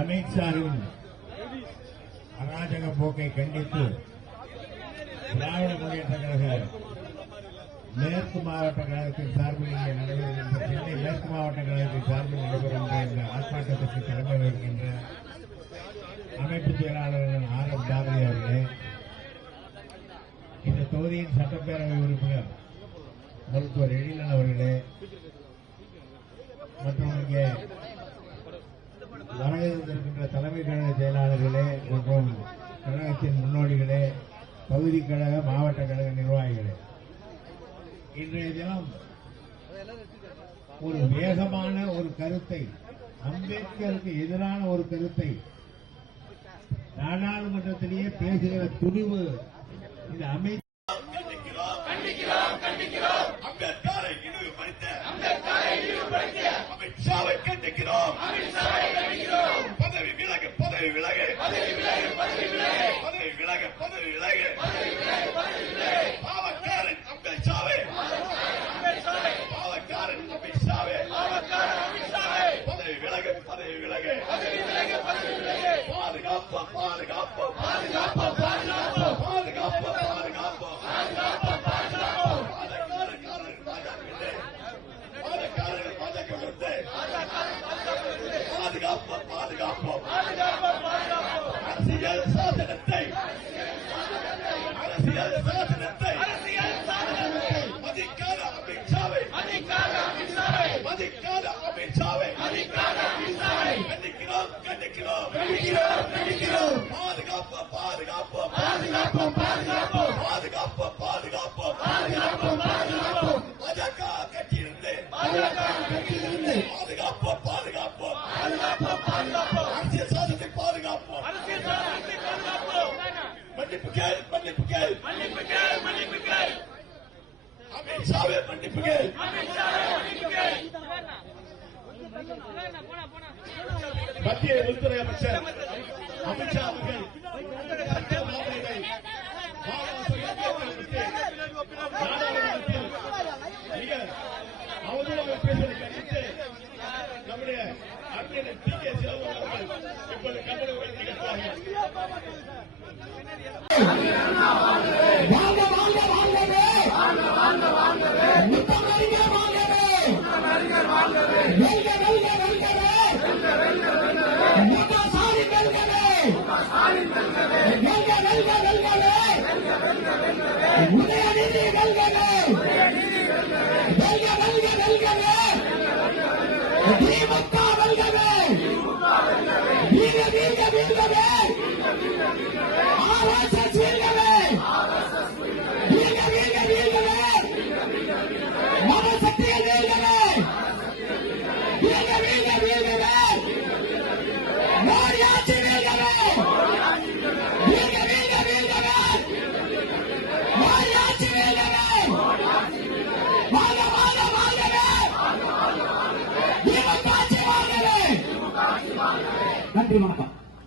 அமித் ஷாவின் அராஜக போக்கை கண்டித்து திராவிட முன்னேற்ற கழக மேற்கு மாவட்ட கழகத்தின் சார்பில் இங்கே நடைபெறுகின்ற சென்னை மேற்கு மாவட்ட கழகத்தின் சார்பில் நடைபெறுகின்ற இந்த ஆர்ப்பாட்டத்திற்கு தலைமை வருகின்ற அமைப்பு செயலாளர் ஆர் எம் பாரதி அவர்களே இந்த தொகுதியின் சட்டப்பேரவை உறுப்பினர் மருத்துவர் எழிலன் அவர்களே மற்றும் இங்கே வரவிருக்கின்ற தலைமை கழக செயலாளர்களே மற்றும் கழகத்தின் முன்னோடிகளே பகுதி கழக மாவட்ட கழக நிர்வாகிகளே. இன்றைய தினம் ஒரு வேகமான ஒரு கருத்தை அம்பேத்கருக்கு எதிரான ஒரு கருத்தை நாடாளுமன்றத்திலேயே பேசுகிற துணிவு இந்த அமை அமித்ஷாவை கண்டிக்கிறோம். பதவி விலகு பதவி விலகு பதவி விலகு. Okay. Okay. கண்டிக்கிறோம் கண்டிக்கிறோம் கண்டிக்கிறோம் பாதுகாப்பு பாதுகாப்பு. பாதுகாப்பு பாதுகாப்பு பாதுகாப்பு பாதுகாப்பு பாதுகாப்பு பாதுகாப்பு பாஜக கட்சியிலிருந்து பாதுகாப்பு பாதுகாப்பு பாதுகாப்பு பாதுகாப்பு அரசியல் பாதுகாப்பு மன்னிப்பு கேள் மன்னிப்பு கேள் மன்னிப்பு கேள் அமித்ஷாவே மன்னிப்பு கேள் மத்திய உள்துறை அமைச்சர் அமித்ஷா அவர்கள் சட்ட மாமேதை நாடாளுமன்றத்தில் மிக அவதூறாக பேசுவதை கண்டித்து நம்முடைய அண்ணன் டி கே சிவகுமார் அவர்கள் இப்போது கண்டன உதயநிதி வெல்கவே. 对以